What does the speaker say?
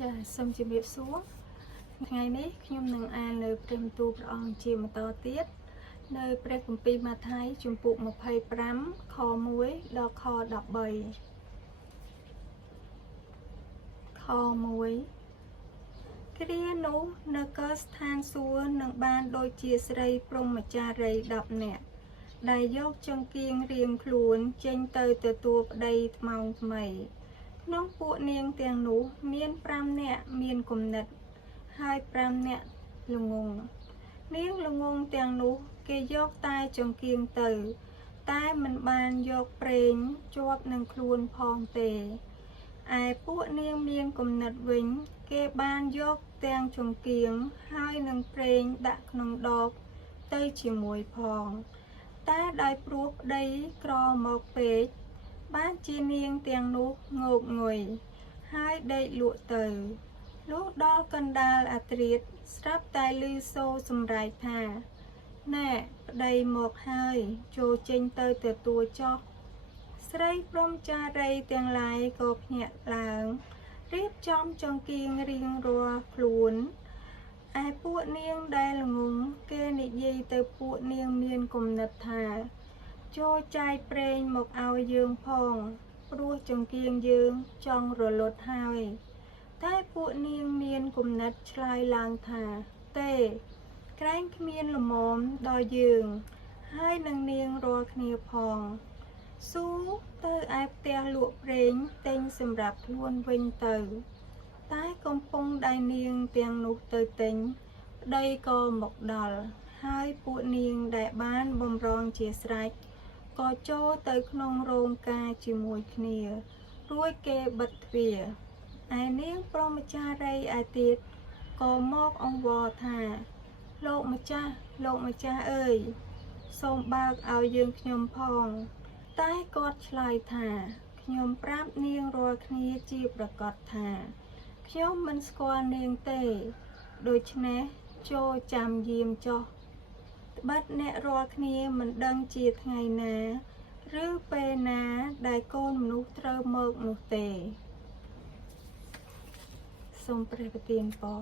ចាសូមជម្រាបសួរថ្ងៃនេះខ្ញុំនឹងអាននៅព្រះបន្ទូលព្រះអង្គជាបន្តទៀតនៅព្រះគម្ពីរម៉ាថាយជំពូក25ខ1ដល់ខ13ខ1គ្រានោះនគរស្ថានសួគ៌នឹងបានដូចជាស្រីព្រហ្មចារី10នាក់ដែលយកចង្គៀងរៀងខ្លួនចេញទៅទទួលប្តីថ្មោងថ្មីក្នុងពួកនាងទាំងនោះមាន5នាក់មានគំនិតហើយ5នាក់ល្ងងនាងល្ងងទាំងនោះគេយកតែចង្គៀងទៅតែមិនបានយកប្រេងជាប់នឹងខ្លួនផងទេឯពួកនាងមានគំនិតវិញគេបានយកទាំងចង្គៀងហើយនឹងប្រេងដាក់ក្នុងដបទៅជាមួយផងតែដោយព្រោះប្តីក្រមកពេកបានជានាងទាំងនោះងោកងុយហើយដេកលក់ទៅលុះដល់កណ្ដាលអាធ្រាត្រស្រាប់តែឮសូរសម្រែកថាណែប្តីមកហើយចូលចេញទៅទទួលចុះស្រីព្រហ្មចារីទាំងឡាយក៏ភ្ញាក់ឡើងរៀបចំចង្គៀងរៀងរាល់ខ្លួនឯពួកនាងដែលល្ងងគេនិយាយទៅពួកនាងមានគំនិតថាចូលចាយប្រេងមកឲ្យយើងផងព្រោះចង្គៀងយើងចង់រលត់ហើយតែពួកនាងមានគំនិតឆ្លើយឡើងថាទេក្រែងគ្មានល្មមដល់យើងហើយនឹងនាងរាល់គ្នាផងស៊ូទៅឯផ្ទះលក់ប្រេងទិញសម្រាប់ខ្លួនវិញទៅតែកំពុងដែលនាងទាំងនោះទៅទិញប្តីក៏មកដល់ហើយពួកនាងដែលបានបំរុងជាស្រេចក៏ចូលទៅក្នុងរោងការជាមួយគ្នារួចគេបិទទ្វារឯនាងព្រហ្មចារីឯទៀតក៏មកអង្វរថាលោកម្ចាស់អើយសូមបើកឲ្យយើងខ្ញុំផងតែគាត់ឆ្លើយថាខ្ញុំប្រាប់នាងរាល់គ្នាជាប្រកាសថាខ្ញុំមិនស្គាល់នាងទេដូច្នេះចូលចាំយាមចុះត្បិតអ្នករាល់គ្នាមិនដឹងជាថ្ងៃណាឬពេលណាដែលកូនមនុស្សត្រូវមកនោះទេសូមព្រះប្រទានពរ